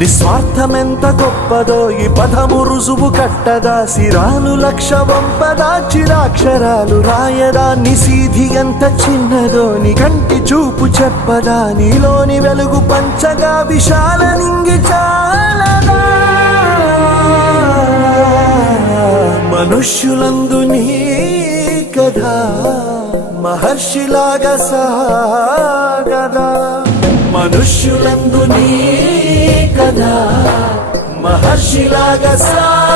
నిస్వార్థమెంత గొప్పదో ఈ పదము రుజువు కట్టదా, సిరాలు లక్ష వంపదా చిరాక్షరాలు రాయదా, నిశీధి ఎంత చిన్నదో నీ కంటి చూపు చెప్పదా, నీలోని వెలుగు పంచగా విశాల నింగి చాలదా. మనుష్యులందు నీ కథ మహర్షిలాగా సాగదా, మనుష్యులందు నీ కథ మహర్షిలాగా సాగదా.